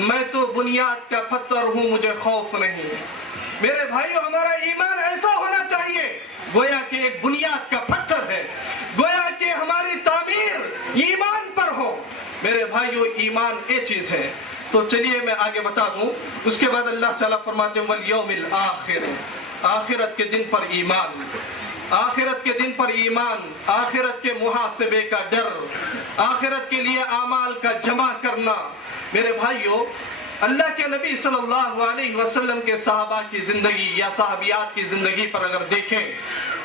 میں تو بنیاد کا پتھر ہوں مجھے خوف نہیں۔ میرے بھائیو ہمارا ایمان ایسا ہونا چاہیے گویا کہ ایک بنیاد کا پتھر ہے، گویا کہ ہماری تعمیر ایمان پر ہو۔ میرے بھائیو ایمان یہ چیز ہے۔ تو چلیے میں آگے بتا دوں، اس کے بعد اللہ تعالیٰ فرماتے ہیں والیوم الآخر، آخرت کے دن پر ایمان، آخرت کے دن پر ایمان، آخرت کے محاسبے کا ڈر، آخرت کے لیے اعمال کا جمع کرنا۔ میرے بھائیو اللہ کے نبی صلی اللہ علیہ وسلم کے صحابہ کی زندگی یا صحابیات کی زندگی پر اگر دیکھیں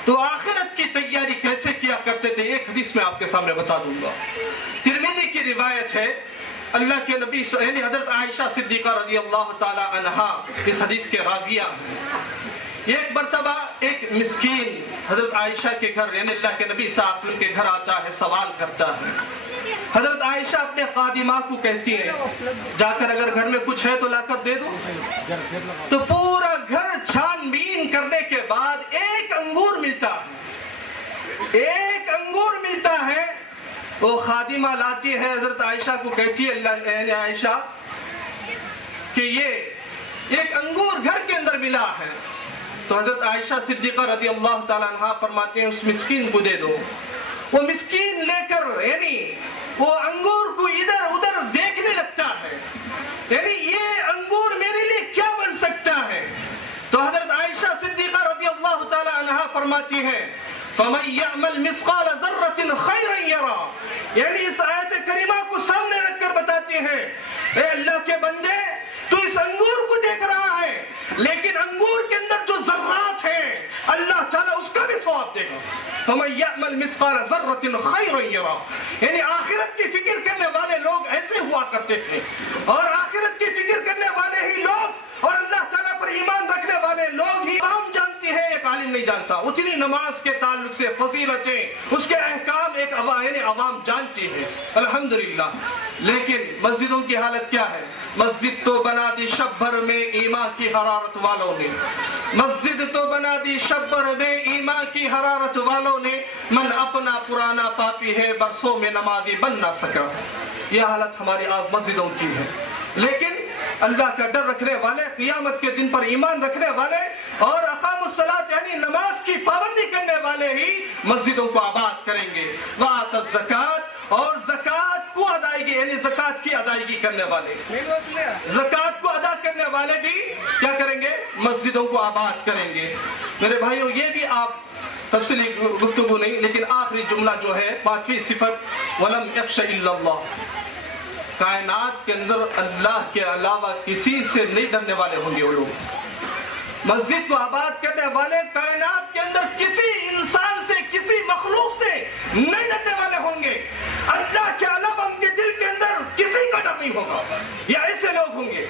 تو آخرت کی تیاری کیسے کیا کرتے تھے، ایک حدیث میں آپ کے سامنے بتا دوں گا۔ ترمذی کی روایت ہے، اللہ کے نبی یعنی حضرت عائشہ صدیقہ رضی اللہ تعالی عنہا اس حدیث کے راویہ ہیں۔ ایک مرتبہ ایک مسکین حضرت عائشہ کے گھر یعنی اللہ کے نبی صلی اللہ علیہ وسلم کے گھر آتا ہے، سوال کرتا ہے۔ حضرت عائشہ اپنے خادمہ کو کہتی ہیں جا کر اگر گھر میں کچھ ہے تو لا کر دے دو۔ تو پورا گھر چھان بین کرنے کے بعد ایک انگور ملتا ہے، ایک انگور ملتا ہے۔ وہ خادمہ لاتی ہے، حضرت عائشہ کو کہتی ہے اللہ عائشہ کہ یہ ایک انگور گھر کے اندر ملا ہے۔ تو حضرت عائشہ صدیقہ رضی اللہ تعالیٰ عنہ فرماتے ہیں اس مسکین کو دے دو۔ وہ مسکین لے کر یعنی وہ انگور کو ادھر ادھر دیکھنے لگتا ہے، یعنی یہ انگور میرے لیے کیا بن سکتا ہے۔ تو حضرت عائشہ صدیقہ رضی اللہ تعالیٰ عنہ فرماتی ہے فَمَن يَعْمَلْ مِثْقَالَ ذَرَّةٍ خَيْرًا يَرَى، یعنی اس آیت کریمہ کو سامنے رکھ کر بتاتے ہیں اے اللہ کے بندے تو اس انگور کو دیکھ رہا ہے لیکن انگور کے اندر جو ذرات ہیں اللہ تعالیٰ اس کا بھی ثواب دے گا۔ فَمَن يَعْمَلْ مِثْقَالَ ذَرَّةٍ خَيْرًا يَرَى، یعنی آخرت کی فکر کرنے والے لوگ ایسے ہوا کرتے تھے، اور آخرت کی فکر کرنے والے ہی لوگ اور اللہ تعالیٰ پر ایمان رکھنے والے لوگ ہی عام جانتے ہیں، ایک عالم نہیں جانتا۔ اتنی نماز کے تعلق سے فضیلتیں اس کے احکام ایک یعنی عوام جانتی ہے الحمدللہ، لیکن مسجدوں کی حالت کیا ہے؟ مسجد تو بنا دی شب بھر میں ایمان کی حرارت والوں نے، مسجد تو بنا دی شب بھر میں ایمان کی حرارت والوں نے، من اپنا پرانا پاپی ہے برسوں میں نمازی بن نہ سکا۔ یہ حالت ہماری آج مسجدوں کی ہے، لیکن اللہ کا ڈر رکھنے والے، قیامت کے دن پر ایمان رکھنے والے اور اقام الصلاۃ یعنی نماز کی پابندی کرنے والے ہی مسجدوں کو آباد کریں گے۔ وآت الزکات، اور زکات کو ادائیگی یعنی زکات کی ادائیگی کرنے والے، زکات کو ادا کرنے والے بھی کیا کریں گے؟ مسجدوں کو آباد کریں گے۔ میرے بھائیوں یہ بھی آپ تفصیلی گفتگو نہیں، لیکن آخری جملہ جو ہے 5ویں صفت وَلَمْ يَخْشَ إِلَّا اللَّهُ، کائنات کے اندر اللہ کے علاوہ کسی سے نہیں ڈرنے والے ہوں گے وہ لوگ۔ مسجد کو آباد کرنے والے کائنات کے اندر کسی انسان سے کسی مخلوق سے نہیں ڈرنے والے ہوں گے، اللہ کے علاوہ ان کے دل کے اندر کسی کا ڈر نہیں ہوگا، یہ ایسے لوگ ہوں گے۔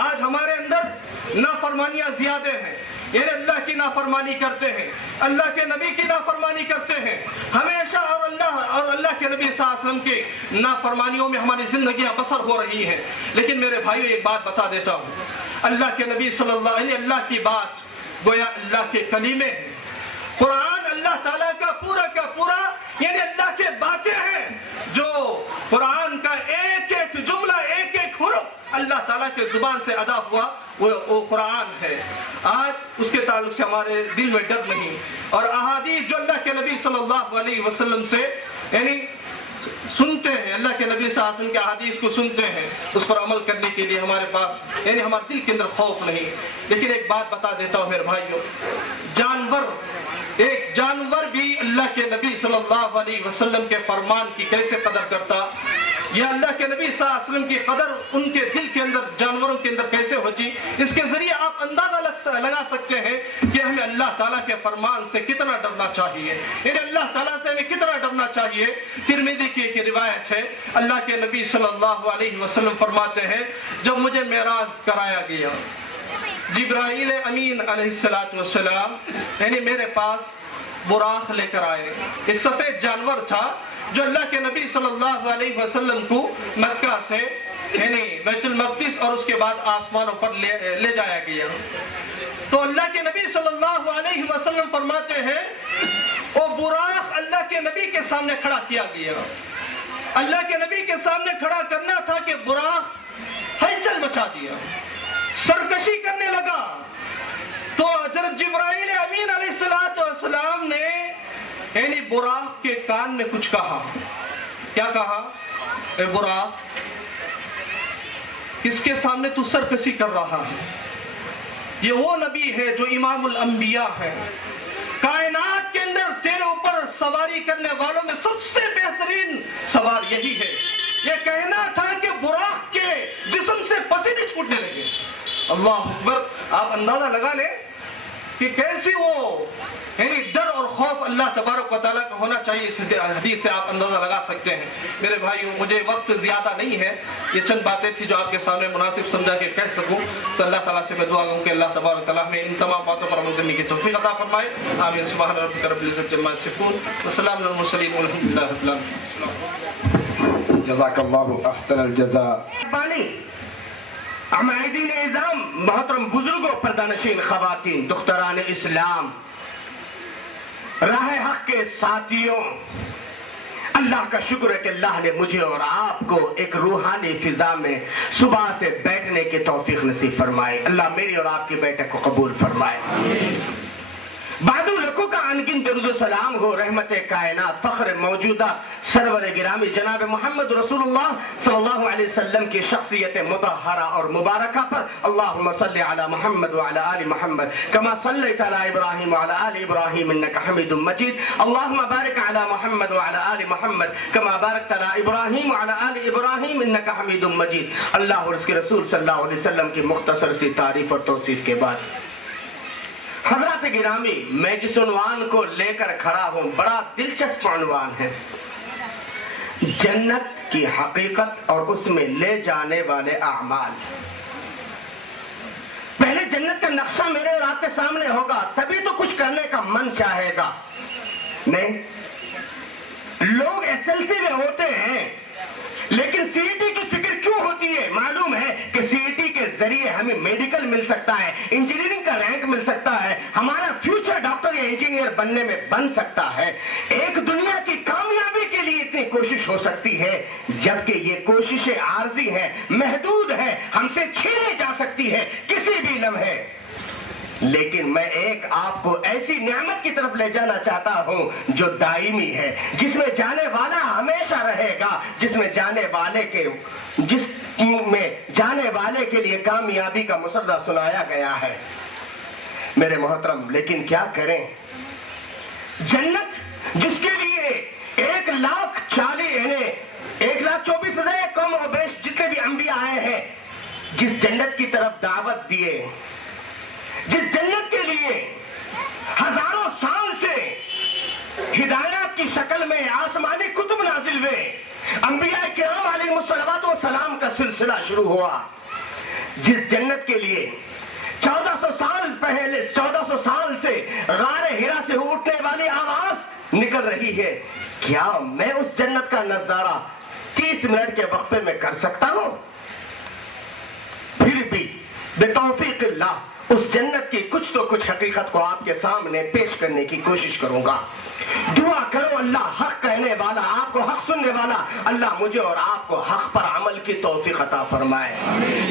آج ہمارے اندر نافرمانیاں زیادہ ہیں، یعنی اللہ کی نافرمانی کرتے ہیں، اللہ کے نبی کی نافرمانی کرتے ہیں ہمیشہ، اور اللہ کے نبی صلی اللہ علیہ وسلم کے نافرمانیوں میں ہماری زندگیاں بسر ہو رہی ہیں۔ لیکن میرے بھائیو ایک بات بتا دیتا ہوں، اللہ کے نبی صلی اللہ علیہ وسلم اللہ کی بات گویا اللہ کے کلیمے ہیں، قرآن اللہ تعالیٰ کا پورا یعنی اللہ کے باتیں ہیں، جو قرآن کا ایک ایک جملہ ایک ایک حرف اللہ تعالیٰ کے زبان سے ادا ہوا وہ قرآن ہے۔ آج اس کے تعلق سے ہمارے دل میں ڈر نہیں، اور احادیث جو اللہ کے نبی صلی اللہ علیہ وسلم سے یعنی سنتے ہیں، اللہ کے نبی صلی اللہ علیہ وسلم کے احادیث کو سنتے ہیں، اس پر عمل کرنے کے لیے ہمارے پاس یعنی ہمارے دل کے اندر خوف نہیں۔ لیکن ایک بات بتا دیتا ہوں میرے بھائیوں، ایک جانور بھی اللہ کے نبی صلی اللہ علیہ وسلم کے فرمان کی کیسے قدر کرتا، یا اللہ کے نبی صلی اللہ علیہ وسلم کی قدر ان کے دل کے اندر جانوروں کے اندر کیسے ہوتی، اس کے ذریعے آپ اندازہ لگا سکتے ہیں کہ ہمیں اللہ تعالیٰ کے فرمان سے کتنا ڈرنا چاہیے، یعنی اللہ تعالیٰ سے ہمیں کتنا ڈرنا چاہیے۔ ترمذی کی ایک روایت ہے، اللہ کے نبی صلی اللہ علیہ وسلم فرماتے ہیں جب مجھے معراج کرایا گیا، جبرائیل امین علیہ السلام یعنی میرے پاس براق لے کر آئے، ایک سفید جانور تھا جو اللہ کے نبی صلی اللہ علیہ وسلم کو مکہ سے یعنی بیت المقدس اور اس کے بعد آسمانوں پر لے جایا گیا۔ تو اللہ کے نبی صلی اللہ علیہ وسلم فرماتے ہیں وہ براق اللہ کے نبی کے سامنے کھڑا کیا گیا، اللہ کے نبی کے سامنے کھڑا کرنا تھا کہ براق ہلچل مچا دیا, سرکشی کرنے لگا. تو حضرت جبرائیل امین علیہ السلام نے یعنی براق کے کان میں کچھ کہا. کیا کہا؟ اے براق, کس کے سامنے تو سرکشی کر رہا ہے؟ یہ وہ نبی ہے جو امام الانبیاء ہے. کائنات کے اندر تیرے اوپر سواری کرنے والوں میں سب سے بہترین سوار یہی ہے. یہ کہنا تھا کہ براق کے جسم سے پسینے چھوٹنے لگے. اللہ اکبر. آپ اندازہ لگا لیں کہ کیسی وہ یعنی ڈر اور خوف اللہ تبارک و تعالیٰ کا ہونا چاہیے. اس حدیث سے آپ اندازہ لگا سکتے ہیں. میرے بھائیوں, مجھے وقت زیادہ نہیں ہے, یہ چند باتیں تھی جو آپ کے سامنے مناسب سمجھا کہ کہہ سکوں. تو اللہ تعالیٰ سے میں دعا کروں کہ اللہ تبارک و تعالیٰ ہمیں ان تمام باتوں پر عمل کرنے کی توفیق عطا فرمائے. آمین. سبحان ربک رب العزت عما یصفون وسلام علی المرسلین والحمد للہ رب العالمین. جزاک اللہ احسن الجزاء. عمائدین اعظام, محترم بزرگوں, پردانشین خواتین, دختران اسلام, راہ حق کے ساتھیوں, اللہ کا شکر ہے کہ اللہ نے مجھے اور آپ کو ایک روحانی فضا میں صبح سے بیٹھنے کی توفیق نصیب فرمائے. اللہ میری اور آپ کی بیٹھک کو قبول فرمائے. بادو لکھو کا انگن درود و سلام ہو رحمت کائنات فخر موجودہ سرور گرامی جناب محمد رسول اللہ صلی اللہ علیہ وسلم کی شخصیت مطہرہ اور مبارکہ پر. اللہم صلی علی محمد وعلی آل محمد کما صلیت علی ابراہیم وعلی آل ابراہیم انکا حمید مجید. اللہم بارک علی محمد وعلی آل محمد کما بارکت علی ابراہیم وعلی آل ابراہیم انکا حمید مجید. اللہ اور اس کے رسول صلی اللہ علیہ وسلم کی مختصر سی تعریف اور توصیف کے بعد, حضرات گرامی, میں جس عنوان کو لے کر کھڑا ہوں بڑا دلچسپ عنوان ہے, جنت کی حقیقت اور اس میں لے جانے والے اعمال. پہلے جنت کا نقشہ میرے اور آپ کے سامنے ہوگا, تبھی تو کچھ کرنے کا من چاہے گا. نہیں, لوگ SLC میں ہوتے ہیں لیکن CET کی فکر کیوں ہوتی ہے؟ معلوم ہے کہ CET کے ذریعے ہمیں میڈیکل مل سکتا ہے, انجینئرنگ کا رینک مل سکتا ہے, ہمارا فیوچر ڈاکٹر یا انجینئر بننے میں بن سکتا ہے. ایک دنیا کی کامیابی کے لیے اتنی کوشش ہو سکتی ہے, جبکہ یہ کوششیں عارضی ہیں, محدود ہیں, ہم سے چھینی جا سکتی ہے کسی بھی لمحے. لیکن میں ایک آپ کو ایسی نعمت کی طرف لے جانا چاہتا ہوں جو دائمی ہے, جس میں جانے والا ہمیشہ رہے گا, جس میں جانے والے کے لیے کامیابی کا مسودہ سنایا گیا ہے. میرے محترم, لیکن کیا کریں, جنت جس کے لیے 1,24,000 کم و بیش جتنے بھی انبیاء آئے ہیں, جس جنت کی طرف دعوت دیے, جس جنت کے لیے ہزاروں سال سے ہدایات کی شکل میں آسمانی کتب نازل ہوئے, انبیاء کرام علیہ الصلوۃ والسلام کا سلسلہ شروع ہوا, جس جنت کے لیے 1400 سال سے غار ہرا سے اٹھنے والی آواز نکل رہی ہے, کیا میں اس جنت کا نظارہ 30 منٹ کے وقفے میں کر سکتا ہوں؟ پھر بھی بتوفیق اللہ اس جنت کی کچھ تو کچھ حقیقت کو آپ کے سامنے پیش کرنے کی کوشش کروں گا. دعا کرو اللہ حق کہنے والا, آپ کو حق سننے والا, اللہ مجھے اور آپ کو حق پر عمل کی توفیق عطا فرمائے.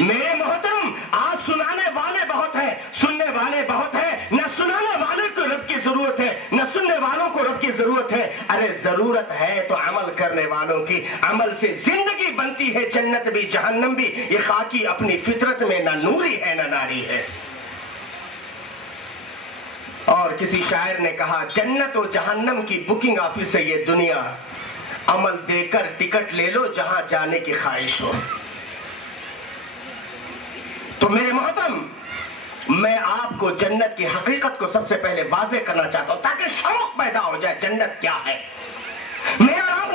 میرے محترم, آج سنانے والے بہت ہیں, سننے والے بہت ہیں, نہ سنانے والے کو رب کی ضرورت ہے, نہ سننے والوں کو رب کی ضرورت ہے. ارے ضرورت ہے تو عمل کرنے والوں کی, عمل سے زندگی بنتی ہے, جنت بھی جہنم بھی. یہ خاکی اپنی فطرت میں نہ نوری ہے نہ ناری ہے. اور کسی شاعر نے کہا, جنت و جہنم کی بکنگ آفس ہے یہ دنیا, عمل دے کر ٹکٹ لے لو جہاں جانے کی خواہش ہو. تو میرے محترم, میں آپ کو جنت کی حقیقت کو سب سے پہلے واضح کرنا چاہتا ہوں تاکہ شوق پیدا ہو جائے جنت کیا ہے. میں اور آپ